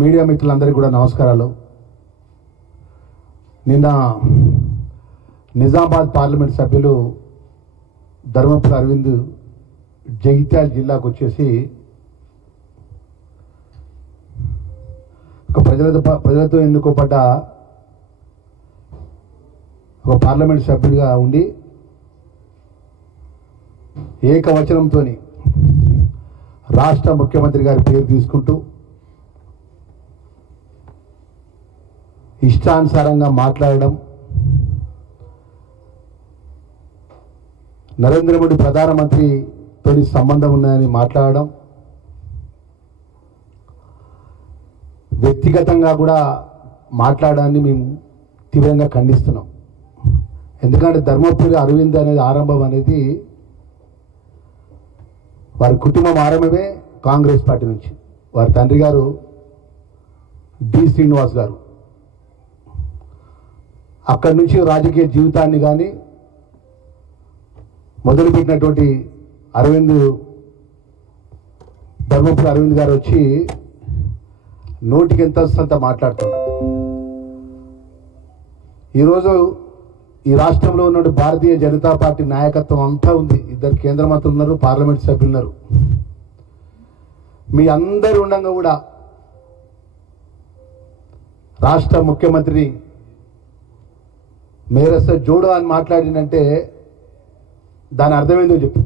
Media మిత్రులందరికీ కూడా నమస్కారాలు. నిన్న నిజామాబాద్ పార్లమెంట్ సభ్యులు ధర్మపురి అరవింద్ జగిత్యాల జిల్లాకు వచ్చేసి ఒక ప్రజలతో ఎన్నుకోబడ్డ ఒక పార్లమెంట్ సభ్యుడిగా ఉండి ఏకవచనంతో రాష్ట్ర ముఖ్యమంత్రి గారి పేరు తీసుకుంటూ ఇష్టానుసారంగా మాట్లాడడం, నరేంద్ర మోడీ ప్రధానమంత్రితో సంబంధం ఉన్నదని మాట్లాడడం, వ్యక్తిగతంగా కూడా మాట్లాడడాన్ని మేము తీవ్రంగా ఖండిస్తున్నాం. ఎందుకంటే ధర్మపురి అరవింద్ అనేది ఆరంభం అనేది వారి కుటుంబం ఆరంభమే కాంగ్రెస్ పార్టీ నుంచి. వారి తండ్రి గారు డి శ్రీనివాస్ గారు అక్కడి నుంచి రాజకీయ జీవితాన్ని కానీ మొదలుపెట్టినటువంటి ధర్మపురి అరవింద్ గారు వచ్చి నోటికి ఎంత వస్తుందంత మాట్లాడుతున్నారు. ఈరోజు ఈ రాష్ట్రంలో ఉన్న భారతీయ జనతా పార్టీ నాయకత్వం అంతా ఉంది. 2 కేంద్ర మంత్రులు ఉన్నారు, పార్లమెంట్ సభ్యులు ఉన్నారు. మీ అందరూ ఉండగా కూడా రాష్ట్ర ముఖ్యమంత్రిని మేరస జోడో అని మాట్లాడినంటే దాని అర్థమేందో చెప్పు.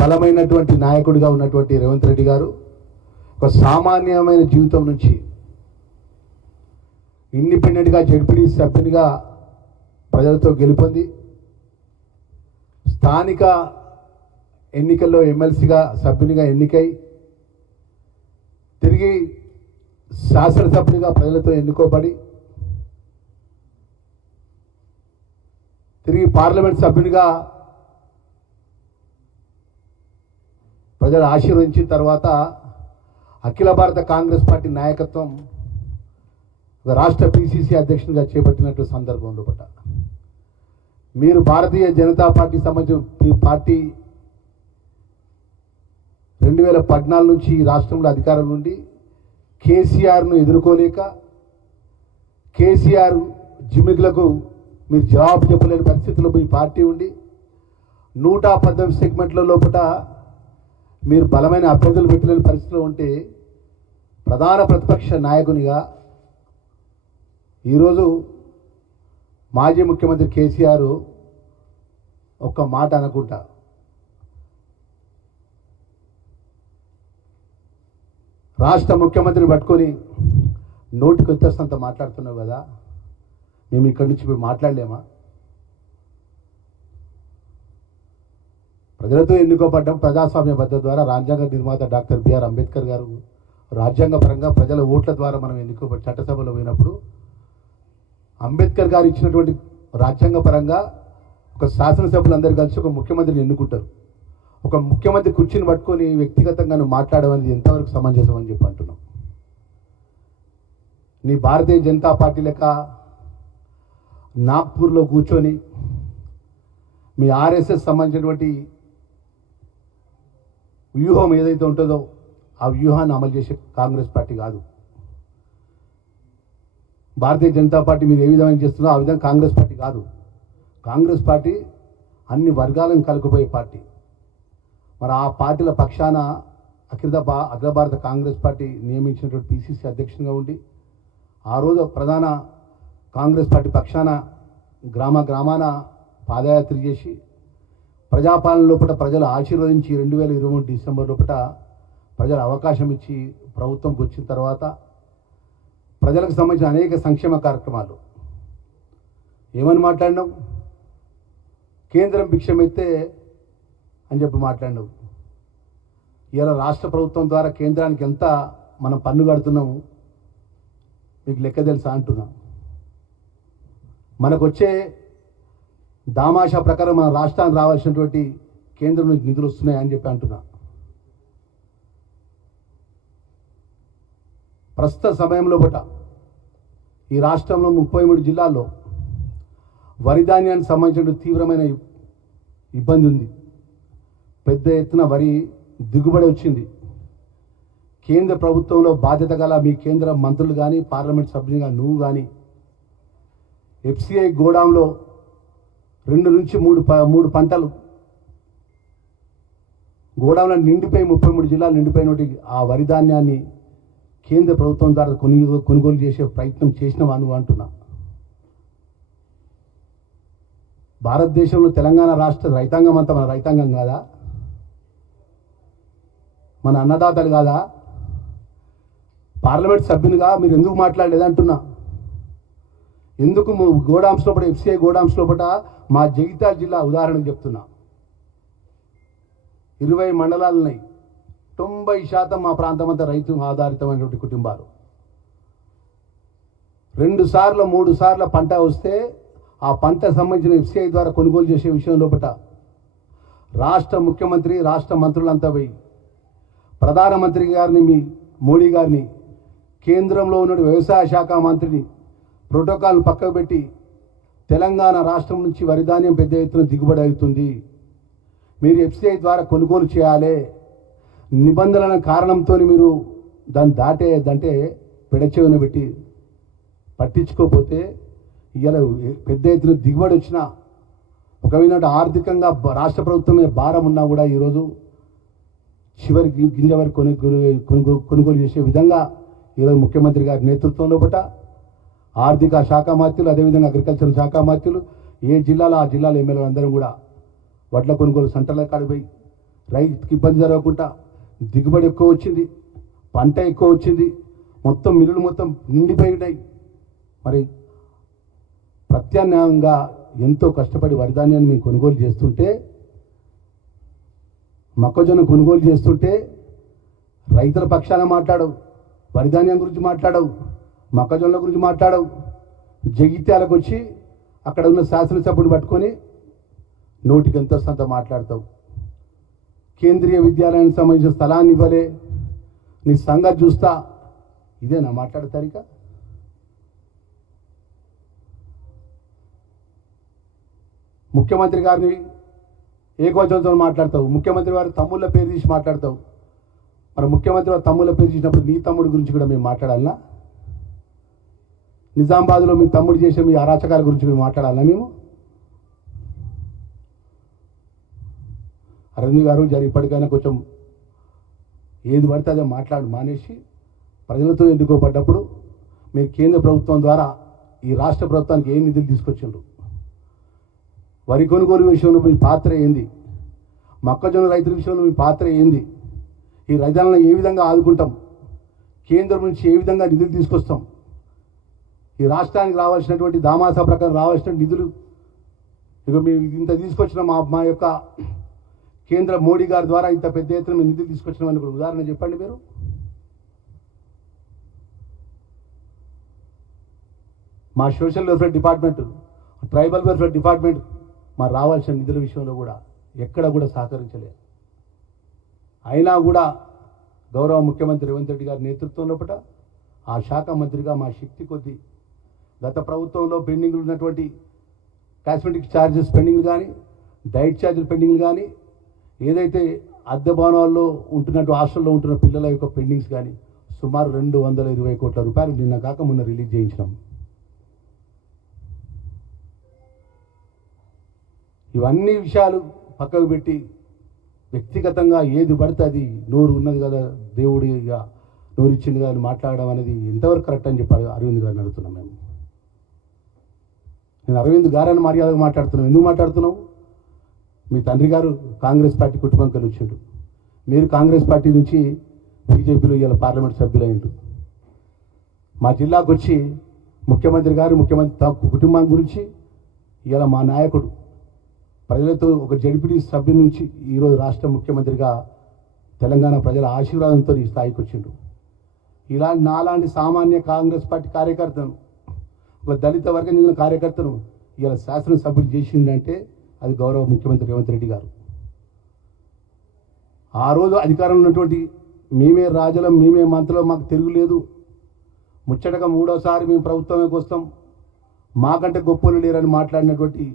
బలమైనటువంటి నాయకుడిగా ఉన్నటువంటి రేవంత్ రెడ్డి గారు ఒక సామాన్యమైన జీవితం నుంచి ఇండిపెండెంట్గా జడ్పీటీ సభ్యునిగా ప్రజలతో గెలుపొంది స్థానిక ఎన్నికల్లో ఎమ్మెల్సీగా సభ్యునిగా ఎన్నికై తిరిగి శాసనసభ్యునిగా ప్రజలతో ఎన్నుకోబడి తిరిగి పార్లమెంట్ సభ్యునిగా ప్రజలు ఆశీర్వదించిన తర్వాత అఖిల భారత కాంగ్రెస్ పార్టీ నాయకత్వం రాష్ట్ర పిసిసి అధ్యక్షునిగా చేపట్టినట్లు సందర్భంలో మీరు భారతీయ జనతా పార్టీ సంబంధించిన మీ పార్టీ 2014 నుంచి రాష్ట్రంలో అధికారం నుండి కేసీఆర్ను ఎదుర్కోలేక కేసీఆర్ జిమ్మికులకు మీరు జవాబు చెప్పలేని పరిస్థితుల్లో మీ పార్టీ ఉండి 118 సెగ్మెంట్ల లోపల మీరు బలమైన అభ్యర్థులు పెట్టలేని పరిస్థితిలో ఉంటే ప్రధాన ప్రతిపక్ష నాయకునిగా ఈరోజు మాజీ ముఖ్యమంత్రి కేసీఆర్ ఒక్క మాట అనుకుంటా రాష్ట్ర ముఖ్యమంత్రిని పట్టుకొని నోటికి వచ్చేస్తంత మాట్లాడుతున్నావు కదా, మేము ఇక్కడి నుంచి ఇప్పుడు మాట్లాడలేమా? ప్రజలతో ఎన్నుకోబడ్డం ప్రజాస్వామ్య పద్ధతి ద్వారా రాజ్యాంగ నిర్మాత డాక్టర్ బిఆర్ అంబేద్కర్ గారు రాజ్యాంగ పరంగా ప్రజల ఓట్ల ద్వారా మనం ఎన్నుకోబడి చట్టసభలో పోయినప్పుడు అంబేద్కర్ గారు ఇచ్చినటువంటి రాజ్యాంగ పరంగా ఒక శాసనసభ్యులందరూ కలిసి ఒక ముఖ్యమంత్రిని ఎన్నుకుంటారు. ఒక ముఖ్యమంత్రి కుర్చీని పట్టుకొని వ్యక్తిగతంగా నువ్వు మాట్లాడమనేది ఎంతవరకు సమంజసం అని చెప్పి అంటున్నావు. నీ భారతీయ జనతా పార్టీ లెక్క నాగ్పూర్లో కూర్చొని మీ ఆర్ఎస్ఎస్ సంబంధించినటువంటి వ్యూహం ఏదైతే ఉంటుందో ఆ వ్యూహాన్ని అమలు చేసే కాంగ్రెస్ పార్టీ కాదు. భారతీయ జనతా పార్టీ మీరు ఏ విధంగా చేస్తుందో ఆ విధంగా కాంగ్రెస్ పార్టీ కాదు. కాంగ్రెస్ పార్టీ అన్ని వర్గాలను కలుపుకుపోయే పార్టీ. మరి ఆ పార్టీల పక్షాన అఖిల భారత కాంగ్రెస్ పార్టీ నియమించినటువంటి పిసిసి అధ్యక్షునిగా ఉండి ఆ రోజు ప్రధాన కాంగ్రెస్ పార్టీ పక్షాన గ్రామాన పాదయాత్ర చేసి ప్రజాపాలన లోపల ప్రజలు ఆశీర్వదించి 2023 డిసెంబర్ లోపల ప్రజలు అవకాశం ఇచ్చి ప్రభుత్వంకి వచ్చిన తర్వాత ప్రజలకు సంబంధించిన అనేక సంక్షేమ కార్యక్రమాలు ఏమని మాట్లాడినావు? కేంద్రం భిక్షమెత్తే అని చెప్పి మాట్లాడినావు. ఇలా రాష్ట్ర ప్రభుత్వం ద్వారా కేంద్రానికి ఎంత మనం పన్ను కడుతున్నాము మీకు లెక్క తెలుసా అంటున్నా. మనకు వచ్చే దామాషా ప్రకారం మన రాష్ట్రానికి రావాల్సినటువంటి కేంద్రం నుంచి నిధులు వస్తున్నాయని చెప్పి అంటున్నా. ప్రస్తుత సమయంలో ఈ రాష్ట్రంలో 33 జిల్లాల్లో వరి ధాన్యానికి సంబంధించిన తీవ్రమైన ఇబ్బంది ఉంది. పెద్ద ఎత్తున వరి దిగుబడి వచ్చింది. కేంద్ర ప్రభుత్వంలో బాధ్యత గల మీ కేంద్ర మంత్రులు కానీ పార్లమెంట్ సభ్యులు కానీ నువ్వు కానీ ఎఫ్సిఐ గోడాంలో 2 నుంచి 3 పంటలు గోడాంలో నిండిపోయి 33 జిల్లాలు నిండిపోయినటువంటి ఆ వరి ధాన్యాన్ని కేంద్ర ప్రభుత్వం ద్వారా కొనుగోలు చేసే ప్రయత్నం చేసినవా నువ్వు అంటున్నా. భారతదేశంలో తెలంగాణ రాష్ట్ర రైతాంగం అంతా మన రైతాంగం కాదా? మన అన్నదాతలు కాదా? పార్లమెంట్ సభ్యునిగా మీరు ఎందుకు మాట్లాడలేదు అంటున్నా. ఎందుకు గోడామ్స్ లోపల ఎఫ్సిఐ గోడామ్స్ లోపల మా జగిత్యాల జిల్లా ఉదాహరణకు చెప్తున్నా, 20 మండలాలు ఉన్నాయి. 90% మా ప్రాంతం అంతా రైతు ఆధారితమైనటువంటి కుటుంబాలు. 2 సార్లు 3 సార్లు పంట వస్తే ఆ పంట సంబంధించిన ఎఫ్సిఐ ద్వారా కొనుగోలు చేసే విషయం లోపల రాష్ట్ర ముఖ్యమంత్రి రాష్ట్ర మంత్రులంతా పోయి ప్రధానమంత్రి గారిని మీ మోడీ గారిని కేంద్రంలో ఉన్న వ్యవసాయ శాఖ మంత్రిని ప్రోటోకాల్ పక్కకు పెట్టి తెలంగాణ రాష్ట్రం నుంచి వరి ధాన్యం పెద్ద ఎత్తున దిగుబడి అవుతుంది, మీరు ఎఫ్సిఐ ద్వారా కొనుగోలు చేయాలి, నిబంధనల కారణంతో మీరు దాన్ని దాటేదంటే పెడచెవిన పెట్టి పట్టించుకోకపోతే ఇవాళ పెద్ద ఎత్తున దిగుబడి వచ్చిన ఒక విధంగా ఆర్థికంగా రాష్ట్ర ప్రభుత్వం మీద భారం ఉన్నా కూడా ఈరోజు చివరి గింజ వరకు కొనుగోలు చేసే విధంగా ఈరోజు ముఖ్యమంత్రి గారి నేతృత్వంలో పట్ల ఆర్థిక శాఖ మంత్రులు అదేవిధంగా అగ్రికల్చర్ శాఖ మంత్రులు ఏ జిల్లాలో ఆ జిల్లాలో ఎమ్మెల్యేలు అందరం కూడా వడ్ల కొనుగోలు సెంటర్ల కాడిపోయి రైతుకి ఇబ్బంది జరగకుండా దిగుబడి ఎక్కువ వచ్చింది, పంట ఎక్కువ వచ్చింది, మొత్తం మిల్లులు మొత్తం నిండిపోయి ఉన్నాయి. మరి ప్రత్యామ్నాయంగా ఎంతో కష్టపడి వరిధాన్యాన్ని మేము కొనుగోలు చేస్తుంటే, మొక్కజొన్న కొనుగోలు చేస్తుంటే రైతుల పక్షాన మాట్లాడవు, వరిధాన్యం గురించి మాట్లాడవు, మొక్కజొన్న గురించి మాట్లాడవు. జగిత్యాలకు వచ్చి అక్కడ ఉన్న శాసనసభ్యుని పట్టుకొని నోటికి ఎంత వస్తుందో మాట్లాడతావు. కేంద్రీయ విద్యాలయానికి సంబంధించిన స్థలాన్ని ఇవ్వలే, నీ సంగతి చూస్తా, ఇదేనా మాట్లాడతారిక? ముఖ్యమంత్రి గారిని ఏకవచనంతో మాట్లాడతావు, ముఖ్యమంత్రి వారి తమ్ముళ్ళ పేరు తీసి మాట్లాడతావు. మరి ముఖ్యమంత్రి వారి తమ్ముళ్ళ పేరు తీసినప్పుడు నీ తమ్ముడి గురించి కూడా మేము మాట్లాడాలనా? నిజామాబాద్లో మీ తమ్ముడు చేసే మీ అరాచకాల గురించి మేము మాట్లాడాలనా? మేము అరవింద్ గారు ఇప్పటికైనా కొంచెం ఏది పడితే అదే మానేసి ప్రజలతో ఎన్నుకోబడ్డప్పుడు మీరు కేంద్ర ప్రభుత్వం ద్వారా ఈ రాష్ట్ర ప్రభుత్వానికి ఏ నిధులు తీసుకొచ్చిండ్రు, వరి కొనుగోలు విషయంలో మీ పాత్ర ఏంది, మొక్కజొన్న రైతుల విషయంలో మీ పాత్ర ఏంది, ఈ రైతులను ఏ విధంగా ఆదుకుంటాం, కేంద్రం నుంచి ఏ విధంగా నిధులు తీసుకొస్తాం, ఈ రాష్ట్రానికి రావాల్సినటువంటి దామాసా ప్రకారం రావాల్సిన నిధులు ఇక మేము ఇంత తీసుకొచ్చిన మా యొక్క కేంద్ర మోడీ గారి ద్వారా ఇంత పెద్ద ఎత్తున మేము నిధులు తీసుకొచ్చినామని కూడా ఉదాహరణ చెప్పండి. మీరు మా social welfare department, tribal welfare department మా రావాల్సిన నిధుల విషయంలో కూడా ఎక్కడ కూడా సహకరించలేదు. అయినా కూడా గౌరవ ముఖ్యమంత్రి రేవంత్ రెడ్డి గారి నేతృత్వంలో పట ఆ శాఖ మంత్రిగా మా శక్తి కొద్దీ గత ప్రభుత్వంలో పెండింగ్లు ఉన్నటువంటి కాస్మెటిక్ ఛార్జెస్ పెండింగ్లు కానీ, డైట్ ఛార్జీలు పెండింగ్లు కానీ, ఏదైతే అద్దె భవనాల్లో ఉంటున్నట్టు హాస్టల్లో ఉంటున్న పిల్లల యొక్క పెండింగ్స్ కానీ సుమారు 220 కోట్ల రూపాయలు నిన్న కాక మొన్న రిలీజ్ చేయించినాం. ఇవన్నీ విషయాలు పక్కకు పెట్టి వ్యక్తిగతంగా ఏది పడితే అది నోరు ఉన్నది కదా దేవుడిగా నోరు ఇచ్చింది కదా అని మాట్లాడడం అనేది ఎంతవరకు కరెక్ట్ అని చెప్పి అరవింద్ గారిని అడుగుతున్నాం. నేను అరవింద్ గారని మర్యాదగా మాట్లాడుతున్నాను. ఎందుకు మాట్లాడుతున్నావు? మీ తండ్రి గారు కాంగ్రెస్ పార్టీ కుటుంబంకి వచ్చిండు, మీరు కాంగ్రెస్ పార్టీ నుంచి బీజేపీలో ఇవాళ పార్లమెంట్ సభ్యులైండు. మా జిల్లాకు వచ్చి ముఖ్యమంత్రి గారు ముఖ్యమంత్రి కుటుంబం గురించి ఇవాళ మా నాయకుడు ప్రజలతో ఒక జడ్పీటీ సభ్యుల నుంచి ఈరోజు రాష్ట్ర ముఖ్యమంత్రిగా తెలంగాణ ప్రజల ఆశీర్వాదంతో ఈ స్థాయికి వచ్చిండు. ఇలాంటి నాలాంటి సామాన్య కాంగ్రెస్ పార్టీ కార్యకర్తను, ఒక దళిత వర్గం చెందిన కార్యకర్తను ఇలా శాసనసభ్యులు చేసిందంటే అది గౌరవ ముఖ్యమంత్రి రేవంత్ రెడ్డి గారు. ఆ రోజు అధికారంలో ఉన్నటువంటి మేమే రాజులం, మేమే మంత్రులం, మాకు తిరుగులేదు, ముచ్చటగా 3వ సారి మేము ప్రభుత్వంలోకి వస్తాం, మాకంటే గొప్పలు లేరని మాట్లాడినటువంటి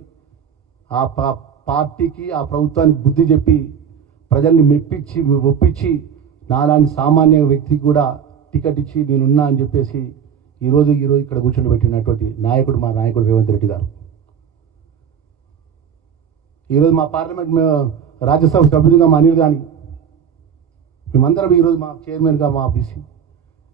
ఆ పార్టీకి ఆ ప్రభుత్వానికి బుద్ధి చెప్పి ప్రజల్ని మెప్పించి ఒప్పించి నాలాంటి సామాన్య వ్యక్తికి కూడా టికెట్ ఇచ్చి నేనున్నా అని చెప్పేసి ఈరోజు ఇక్కడ కూర్చొని పెట్టినటువంటి నాయకుడు మా నాయకుడు రేవంత్ రెడ్డి గారు. ఈరోజు మా పార్లమెంట్ రాజ్యసభ సభ్యుడిగా మా అనిల్ కానీ మేమందరం ఈరోజు మా చైర్మన్గా మా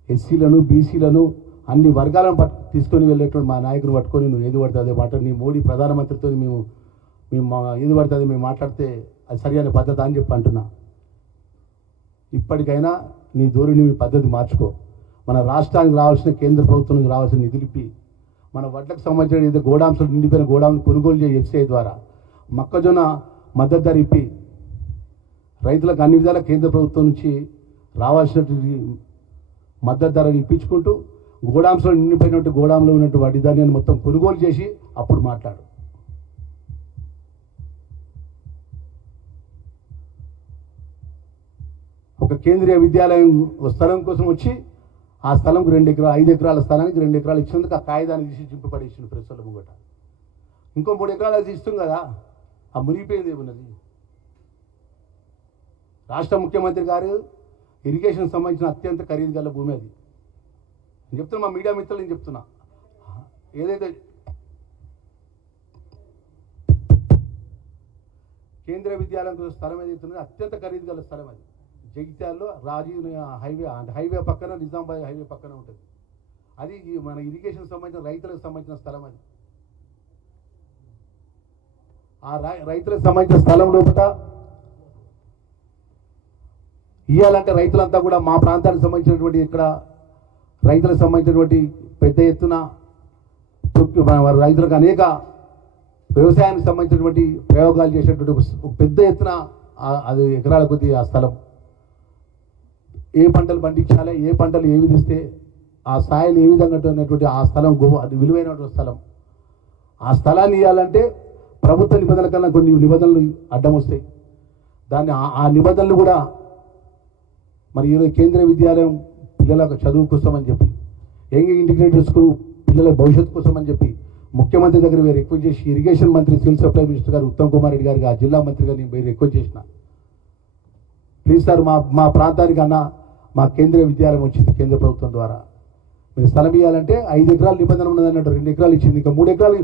ఎస్సీలను బీసీలను అన్ని వర్గాలను తీసుకొని వెళ్ళేటువంటి మా నాయకుడు పట్టుకొని నువ్వు ఏది పడితే అదే మాట నీ మోడీ ప్రధానమంత్రితో మేము ఏది పడితే అదే మేము మాట్లాడితే అది సరైన పద్ధతి అని చెప్పి అంటున్నా. ఇప్పటికైనా నీ ధోరణి మీ పద్ధతి మార్చుకో. మన రాష్ట్రానికి రావాల్సిన కేంద్ర ప్రభుత్వానికి రావాల్సిన నిధులు ఇప్పి మన వడ్లకు సంబంధించిన ఏదైతే గోడాంశాలు నిండిపోయిన గోడాంను కొనుగోలు చేయ ఎఫ్సిఐ ద్వారా మొక్కజొన్న మద్దతు ధర ఇప్పి రైతులకు అన్ని విధాల కేంద్ర ప్రభుత్వం నుంచి రావాల్సినటువంటి మద్దతు ధరను ఇప్పించుకుంటూ గోడాంశాలు నిండిపోయినట్టు గోడాంలో ఉన్నట్టు వడ్డీ ధాన్యాన్ని మొత్తం కొనుగోలు చేసి అప్పుడు మాట్లాడు. ఒక కేంద్రీయ విద్యాలయం స్థలం కోసం వచ్చి ఆ స్థలంకు 2 ఎకరాలు 5 ఎకరాల స్థలానికి 2 ఎకరాలు ఇచ్చినందుకు ఆ కాగితాన్ని తీసి చింపపడేసింది ప్రెస్ల ముంగట. ఇంకో 3 ఎకరాలు అది ఇస్తాం కదా, ఆ మునిగిపోయింది ఏమున్నది. రాష్ట్ర ముఖ్యమంత్రి గారు ఇరిగేషన్ సంబంధించిన అత్యంత ఖరీదు గల భూమి అది. నేను చెప్తున్నా, మా మీడియా మిత్రులు నేను చెప్తున్నా, ఏదైతే కేంద్రీయ విద్యాలయం స్థలం ఏదైతే అత్యంత ఖరీదు గల స్థలం అది. జగిత్యాల్లో రాజీవ్ హైవే పక్కన నిజామాబాద్ హైవే పక్కన ఉంటుంది. అది మన ఇరిగేషన్ సంబంధించిన రైతులకు సంబంధించిన స్థలం అది. ఆ రైతులకు సంబంధించిన స్థలం లోపల ఇవ్వాలంటే రైతులంతా కూడా మా ప్రాంతానికి సంబంధించినటువంటి ఇక్కడ రైతులకు సంబంధించినటువంటి పెద్ద ఎత్తున రైతులకు అనేక వ్యవసాయానికి సంబంధించినటువంటి ప్రయోగాలు చేసేటువంటి ఒక పెద్ద ఎత్తున అది ఎకరాల కొద్ది ఆ స్థలం ఏ పంటలు పండించాలి, ఏ పంటలు ఏ విధిస్తే ఆ స్థాయిలు ఏ విధంగా ఉన్నటువంటి ఆ స్థలం విలువైనటువంటి స్థలం. ఆ స్థలాన్ని ఇవ్వాలంటే ప్రభుత్వ నిబంధనల కన్నా కొన్ని నిబంధనలు అడ్డం వస్తాయి. దాన్ని ఆ నిబంధనలు కూడా మరి ఈరోజు కేంద్రీయ విద్యాలయం పిల్లల చదువు కోసం అని చెప్పి, యంగ్ ఇంటిగ్రేటెడ్ స్కూల్ పిల్లల భవిష్యత్తు కోసం అని చెప్పి ముఖ్యమంత్రి దగ్గర మీరు రిక్వెస్ట్ చేసి ఇరిగేషన్ మంత్రి సివిల్ సప్లై మినిస్టర్ గారు ఉత్తమ్ కుమార్ రెడ్డి గారికి ఆ జిల్లా మంత్రి గారిని మీరు రిక్వెస్ట్ చేసిన, ప్లీజ్ సార్ మా ప్రాంతానికి అన్న మా కేంద్రీయ విద్యాలయం వచ్చింది కేంద్ర ప్రభుత్వం ద్వారా, మీరు స్థలం ఇవ్వాలంటే 5 ఎకరాల నిబంధన ఉన్నదన్నట్టు 2 ఎకరాలు ఇచ్చింది, ఇంకా 3 ఎకరాలు